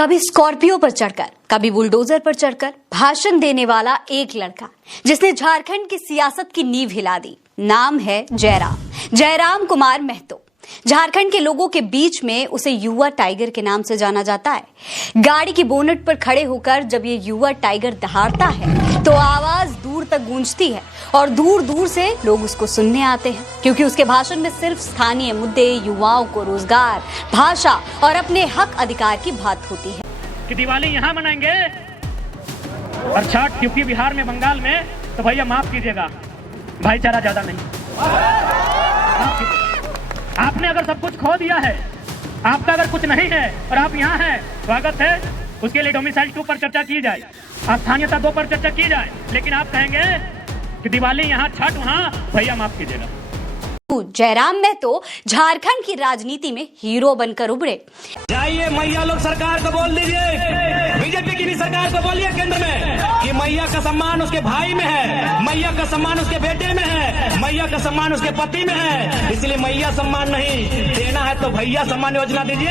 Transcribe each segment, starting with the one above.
कभी स्कॉर्पियो पर चढ़कर, कभी बुलडोजर पर चढ़कर भाषण देने वाला एक लड़का जिसने झारखंड की सियासत की नींव हिला दी। नाम है जयराम कुमार महतो। झारखंड के लोगों के बीच में उसे युवा टाइगर के नाम से जाना जाता है। गाड़ी की बोनट पर खड़े होकर जब ये युवा टाइगर दहाड़ता है तो आवाज दूर तक गूंजती है और दूर दूर से लोग उसको सुनने आते हैं, क्योंकि उसके भाषण में सिर्फ स्थानीय मुद्दे, युवाओं को रोजगार, भाषा और अपने हक अधिकार की बात होती है। कि दिवाली यहाँ मनाएंगे और छठ यूपी, बिहार में, बंगाल में, तो भैया माफ कीजिएगा, भाईचारा ज्यादा नहीं। आपने अगर सब कुछ खो दिया है, आपका अगर कुछ नहीं है और आप यहाँ हैं, स्वागत है। उसके लिए डोमिसाइल 2 पर चर्चा की जाए, स्थानीयता 2 पर चर्चा की जाए, लेकिन आप कहेंगे कि दिवाली यहाँ, छठ वहाँ, भैया माफ कीजिएगा। जयराम महतो झारखंड की राजनीति में हीरो बनकर उभरे। जाइए मैया लोग सरकार को बोल दीजिए, बीजेपी की भी सरकार को बोलिए केंद्र में कि मैया का सम्मान उसके भाई में है, मैया का सम्मान उसके बेटे में है, मैया का सम्मान उसके पति में है। इसलिए मैया सम्मान नहीं देना है तो भैया सम्मान योजना दीजिए।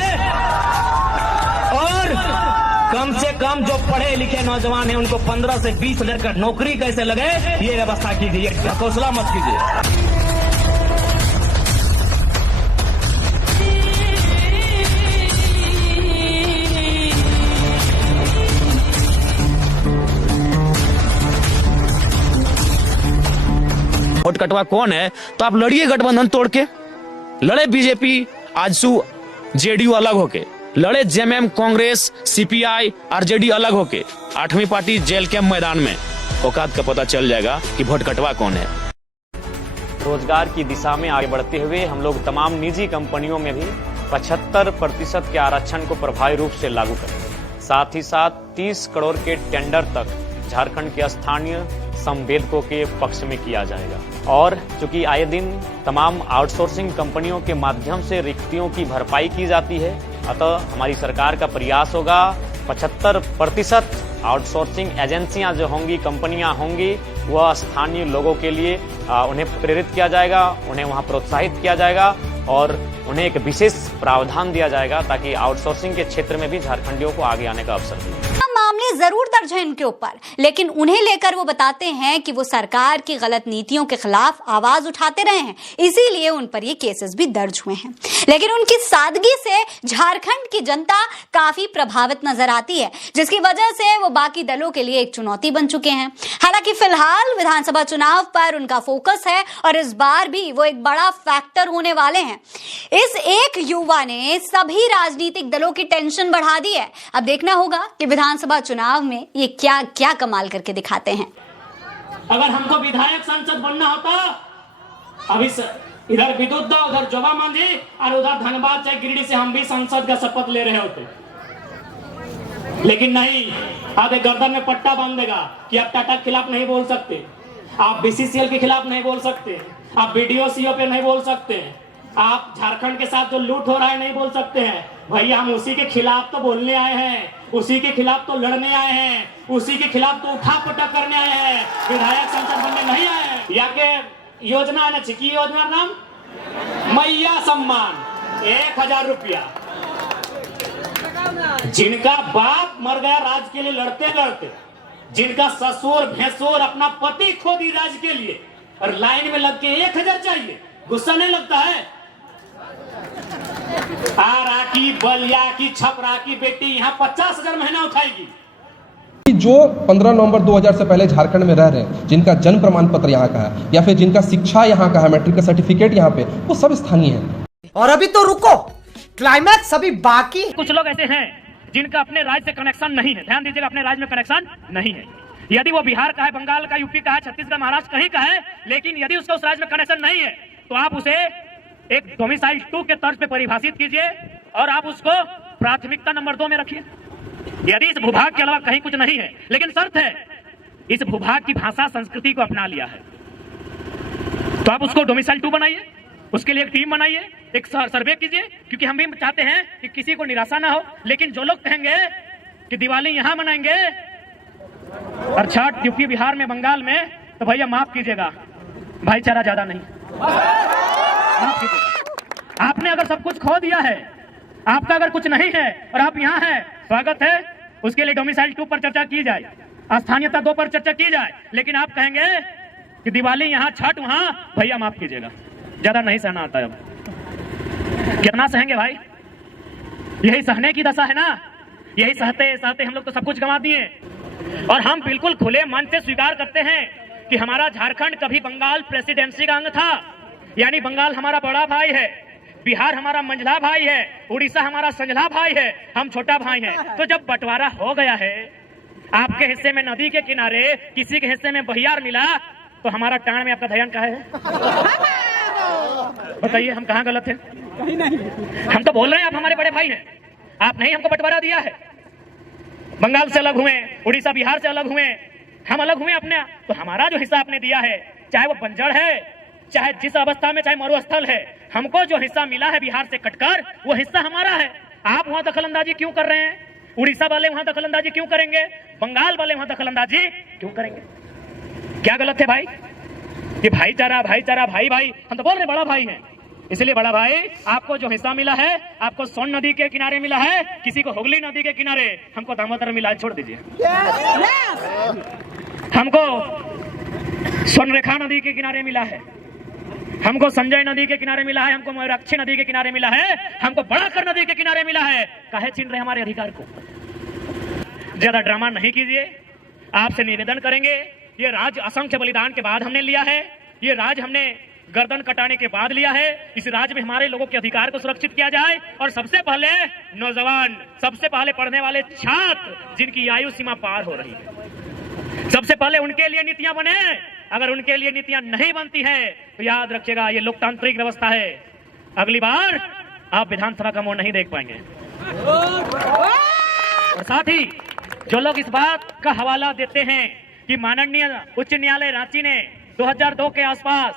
और कम से कम जो पढ़े लिखे नौजवान हैं उनको 15 से 20 हजार का नौकरी कैसे लगे, ये व्यवस्था कीजिए, हौसला मत कीजिए। वोट कटवा कौन है तो आप लड़िए गठबंधन तोड़ के। लड़े बीजेपी, आजसू, जेडीयू अलग होके, लड़े जेएमएम, कांग्रेस, सीपीआई, आरजेडी अलग होके। 8वीं पार्टी जेल के मैदान में औकात का पता चल जाएगा कि वोट कटवा कौन है। रोजगार की दिशा में आगे बढ़ते हुए हम लोग तमाम निजी कंपनियों में भी 75% के आरक्षण को प्रभावी रूप से लागू करेंगे। साथ ही साथ 30 करोड़ के टेंडर तक झारखंड के स्थानीय संवेदकों के पक्ष में किया जाएगा। और चूंकि आए दिन तमाम आउटसोर्सिंग कंपनियों के माध्यम से रिक्तियों की भरपाई की जाती है, अतः हमारी सरकार का प्रयास होगा 75% आउटसोर्सिंग एजेंसियां जो होंगी, कंपनियां होंगी, वह स्थानीय लोगों के लिए उन्हें प्रेरित किया जाएगा, उन्हें वहां प्रोत्साहित किया जाएगा और उन्हें एक विशेष प्रावधान दिया जाएगा ताकि आउटसोर्सिंग के क्षेत्र में भी झारखंडियों को आगे आने का अवसर मिले। मामले जरूर दर्ज हैं इनके ऊपर, लेकिन उन्हें लेकर वो बताते हैं कि वो सरकार की गलत नीतियों के खिलाफ आवाज उठाते रहे हैं, इसीलिए उन पर ये केसेस भी दर्ज हुए हैं। लेकिन उनकी सादगी से झारखंड की जनता काफी प्रभावित नजर आती है, जिसकी वजह से वो बाकी दलों के लिए एक चुनौती बन चुके हैं। हालांकि फिलहाल विधानसभा चुनाव पर उनका फोकस है और इस बार भी वो एक बड़ा फैक्टर होने वाले हैं। इस एक युवा ने सभी राजनीतिक दलों की टेंशन बढ़ा दी है। अब देखना होगा कि विधानसभा चुनाव में ये क्या क्या कमाल करके दिखाते हैं। अगर हमको विधायक संसद बनना होता, अभी इधर विद्युत दो, उधर जोबा मांझी और उधर धनबाद चाहे गिरिडीह से हम भी संसद का शपथ ले रहे होते, लेकिन नहीं। आप एक गर्दन में पट्टा बांध देगा कि आप टाटा के खिलाफ नहीं बोल सकते, आप बीसीसीएल के खिलाफ नहीं बोल सकते, आप बीडीओ सीओ पे नहीं बोल सकते, आप झारखंड के साथ जो लूट हो रहा है नहीं बोल सकते हैं। भैया हम उसी के खिलाफ तो बोलने आए हैं, उसी के खिलाफ तो लड़ने आए हैं, उसी के खिलाफ तो उठा पटक करने आए हैं, विधायक संसद बनने नहीं आए हैं। या के योजना है ना, चिकी योजना नाम मैया सम्मान 1000 रुपया। जिनका बाप मर गया राज के लिए लड़ते लड़ते, जिनका ससुर भैंसुर अपना पति खो दी राज के लिए, और लाइन में लग के 1000 चाहिए, गुस्सा नहीं लगता है? आरा की, बलिया की, छपरा की बेटी यहाँ 50,000 महीना उठाएगी। जो 15 नवंबर 2000 से पहले झारखंड में रह रहे हैं, जिनका जन्म प्रमाण पत्र यहाँ का है या फिर जिनका शिक्षा यहाँ का है, मैट्रिक का सर्टिफिकेट यहाँ पे, वो सब स्थानीय है। और अभी तो रुको, क्लाइमैक्स अभी बाकी। कुछ लोग ऐसे हैं जिनका अपने राज्य से कनेक्शन नहीं है। ध्यान दीजिएगा, अपने राज्य में कनेक्शन नहीं है। यदि वो बिहार का है, बंगाल का, यूपी का है, छत्तीसगढ़, महाराष्ट्र कहीं का है, लेकिन यदि उसका उस राज्य में कनेक्शन नहीं है तो आप उसे एक डोमिसाइल 2 के तर्ज पे परिभाषित कीजिए और आप उसको प्राथमिकता नंबर 2 में रखिए। यदि इस भूभाग के अलावा कहीं कुछ नहीं है, लेकिन शर्त है इस भूभाग की भाषा संस्कृति को अपना लिया है, तो आप उसको डोमिसाइल 2 बनाइए, उसके लिए एक टीम बनाइए, एक सर्वे कीजिए, क्योंकि हम भी चाहते हैं कि किसी को निराशा ना हो। लेकिन जो लोग कहेंगे कि दिवाली यहाँ मनाएंगे और छठ यूपी, बिहार में, बंगाल में, तो भैया माफ कीजिएगा, भाईचारा ज्यादा नहीं। माफ कीजिएगा, आपने अगर सब कुछ खो दिया है, आपका अगर कुछ नहीं है और आप यहाँ हैं, स्वागत है, उसके लिए डोमिसाइल 2 पर चर्चा की जाए, स्थानीयता 2 पर चर्चा की जाए। लेकिन आप कहेंगे कि दिवाली यहाँ, छठ वहां, भैया माफ कीजिएगा, ज्यादा नहीं सहना आता है। अब कितना सहेंगे भाई? यही सहने की दशा है ना। यही सहते सहते हम लोग तो सब कुछ गंवा दिए। और हम बिल्कुल खुले मन से स्वीकार करते हैं कि हमारा झारखंड कभी बंगाल प्रेसिडेंसी का अंग था, यानी बंगाल हमारा बड़ा भाई है, बिहार हमारा मंझला भाई है, उड़ीसा हमारा संझला भाई है, हम छोटा भाई हैं। तो जब बंटवारा हो गया है, आपके हिस्से में नदी के किनारे, किसी के हिस्से में बहियार मिला, तो हमारा टाण में आपका ध्यान कहाँ है? बताइए, हम कहाँ गलत हैं? हम तो बोल रहे हैं आप हमारे बड़े भाई हैं, आप नहीं हमको बंटवारा दिया है। बंगाल से अलग हुए, उड़ीसा बिहार से अलग हुए, हम अलग हुए अपने, तो हमारा जो हिस्सा आपने दिया है, चाहे वो बंजर है, चाहे जिस अवस्था में, चाहे मरुस्थल है, हमको जो हिस्सा मिला है बिहार से कटकर, वो हिस्सा हमारा है। आप वहां दखलंदाजी क्यों कर रहे हैं? उड़ीसा वाले वहां दखलंदाजी क्यों करेंगे? बंगाल वाले वहां दखलंदाजी क्यों करेंगे? क्या गलत है भाई? ये भाईचारा भाईचारा, भाई भाई, हम तो बोल रहे बड़ा भाई हैं। इसलिए बड़ा भाई, आपको जो हिस्सा मिला है, आपको सोन नदी के किनारे मिला है, किसी को हुगली नदी के किनारे, हमको दामोदर मिला है, छोड़ दीजिए। हमको स्वर्णरेखा नदी के किनारे मिला है, हमको संजय नदी के किनारे मिला है, हमको मयूराक्षी नदी के किनारे मिला है, हमको बड़ाकर नदी के किनारे मिला है। काहे छीन रहे हमारे अधिकार को? ज्यादा ड्रामा नहीं कीजिए, आपसे निवेदन करेंगे। ये राज असंख्य बलिदान के बाद हमने लिया है, ये राज हमने गर्दन कटाने के बाद लिया है। इस राज्य में हमारे लोगों के अधिकार को सुरक्षित किया जाए, और सबसे पहले नौजवान, सबसे पहले पढ़ने वाले छात्र, जिनकी आयु सीमा पार हो रही है, सबसे पहले उनके लिए नीतियां बने। अगर उनके लिए नीतियां नहीं बनती है, तो याद रखिएगा, ये लोकतांत्रिक व्यवस्था है, अगली बार आप विधानसभा का मोड़ नहीं देख पाएंगे। और साथ ही जो लोग इस बात का हवाला देते हैं कि माननीय उच्च न्यायालय रांची ने 2002 के आसपास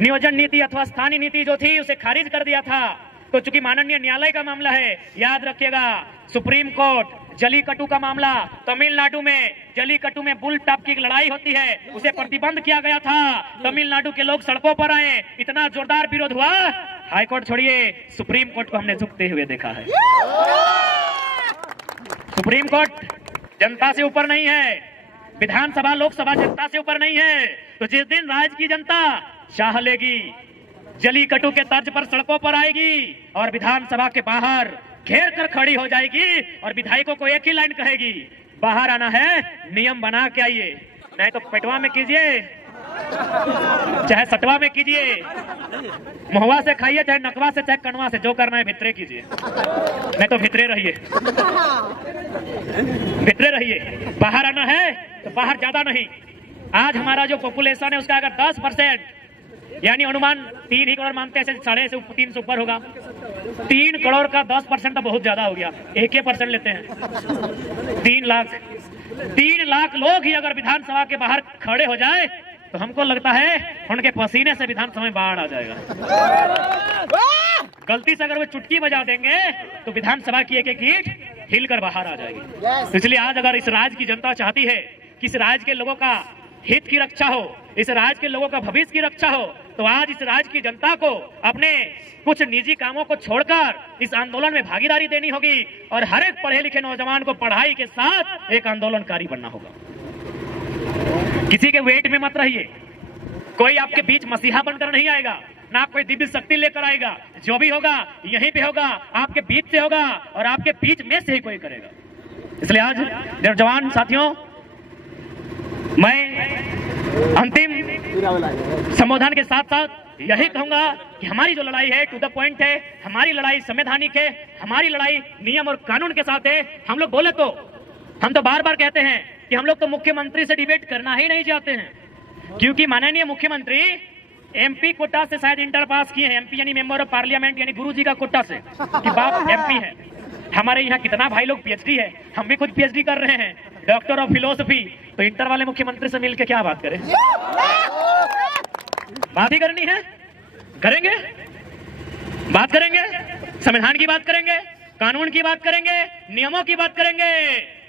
नियोजन नीति अथवा स्थानीय नीति जो थी उसे खारिज कर दिया था, तो चूंकि माननीय न्यायालय का मामला है, याद रखिएगा, सुप्रीम कोर्ट जलीकट्टू का मामला, तमिलनाडु में जलीकट्टू में बुल टॉप की लड़ाई होती है, उसे प्रतिबंध किया गया था, तमिलनाडु के लोग सड़कों पर आए, इतना जोरदार विरोध हुआ, हाईकोर्ट छोड़िए, सुप्रीम कोर्ट को हमने झुकते हुए देखा है। सुप्रीम कोर्ट जनता से ऊपर नहीं है, विधानसभा लोकसभा जनता से ऊपर नहीं है। तो जिस दिन राज्य की जनता चाह लेगी, जलीकट्टू के तर्ज पर सड़कों पर आएगी और विधानसभा के बाहर घेर कर खड़ी हो जाएगी और विधायकों को एक ही लाइन कहेगी, बाहर आना है, नियम बना के आइए, नहीं तो पेटवा में कीजिए, चाहे सटवा में कीजिए, महुआ से खाइए, चाहे नकवा से, चाहे कनवा से, जो करना है भितरे कीजिए, नहीं तो भितरे रहिए, भितरे रहिए। बाहर आना है तो बाहर ज्यादा नहीं। आज हमारा जो पॉपुलेशन है उसका अगर 10%, यानी अनुमान 3 ही करोड़ मानते हैं, 3.5 से ऊपर होगा, 3 करोड़ का 10% तो बहुत ज्यादा हो गया, 1% लेते हैं, 3 लाख लोग ही अगर विधानसभा के बाहर खड़े हो जाए, तो हमको लगता है उनके पसीने से विधानसभा में बाढ़ आ जाएगा। गलती से अगर वो चुटकी बजा देंगे तो विधानसभा की एक एक ईंट हिलकर बाहर आ जाएगी। इसलिए आज अगर इस राज्य की जनता चाहती है कि इस राज्य के लोगों का हित की रक्षा हो, इस राज्य के लोगों का भविष्य की रक्षा हो, तो आज इस राज्य की जनता को अपने कुछ निजी कामों को छोड़कर इस आंदोलन में भागीदारी देनी होगी और हर एक पढ़े लिखे नौजवान को पढ़ाई के साथ एक आंदोलनकारी बनना होगा। किसी के वेट में मत रहिए, कोई आपके बीच मसीहा बनकर नहीं आएगा, ना कोई दिव्य शक्ति लेकर आएगा, जो भी होगा यहीं पे होगा, आपके बीच से होगा और आपके बीच में से ही कोई करेगा। इसलिए आज जवान साथियों, मैं अंतिम संबोधन के साथ साथ यही कहूंगा कि हमारी जो लड़ाई है टू द पॉइंट है, हमारी लड़ाई संवैधानिक है, हमारी लड़ाई नियम और कानून के साथ है। हम लोग बोले तो, हम तो बार बार कहते हैं कि हम लोग तो मुख्यमंत्री से डिबेट करना ही नहीं चाहते हैं, क्योंकि माननीय मुख्यमंत्री एमपी कोटा से शायद इंटर पास किए हैं, एमपी यानी मेंबर ऑफ पार्लियामेंट, यानी गुरुजी का कोटा से कि बाप एमपी है। हमारे यहाँ कितना भाई लोग पीएचडी है, हम भी खुद पीएचडी कर रहे हैं, डॉक्टर ऑफ फिलोसफी, तो इंटर वाले मुख्यमंत्री से मिलकर क्या बात करें? बात ही करनी है, करेंगे, बात करेंगे, संविधान की बात करेंगे, कानून की बात करेंगे, नियमों की बात करेंगे,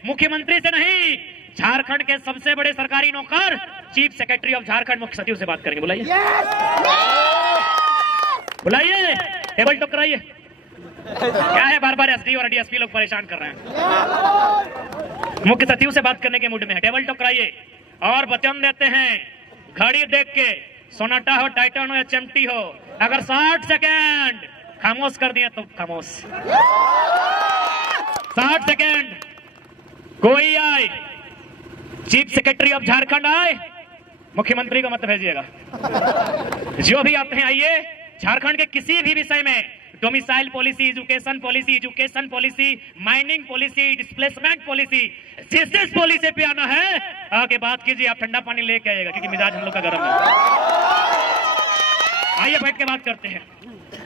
मुख्यमंत्री से नहीं। झारखंड के सबसे बड़े सरकारी नौकर चीफ सेक्रेटरी ऑफ झारखंड मुख्य सचिव से बात करेंगे। बुलाइए, बुलाइए, टेबल टॉक कराइए। क्या है बार बार एसडी और डीएसपी लोग परेशान कर रहे हैं। मुख्य सचिव से बात करने के मूड में है, टेबल टॉक कराइए और वचन देते हैं घड़ी देख के, सोनाटा हो, टाइटन हो या चमटी हो, अगर 60 सेकेंड खामोश कर दिया तो खामोश। 60 सेकेंड कोई आए, चीफ सेक्रेटरी ऑफ झारखंड आए, मुख्यमंत्री को मत भेजिएगा। जो भी आते हैं आइए, झारखंड के किसी भी विषय में, domicile policy, education policy, mining policy, displacement policy, जिस पॉलिसी पे आना है आके बात कीजिए। आप ठंडा पानी लेके आइएगा क्योंकि मिजाज हम लोग का गर्म है। आइए बैठ के बात करते हैं।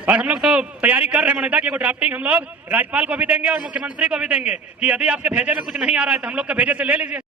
और हम लोग तो तैयारी कर रहे हैं मनोदा की ड्राफ्टिंग हम लोग राज्यपाल को भी देंगे और मुख्यमंत्री को भी देंगे कि यदि आपके भेजे में कुछ नहीं आ रहा है तो हम लोग के भेजे से ले लीजिए।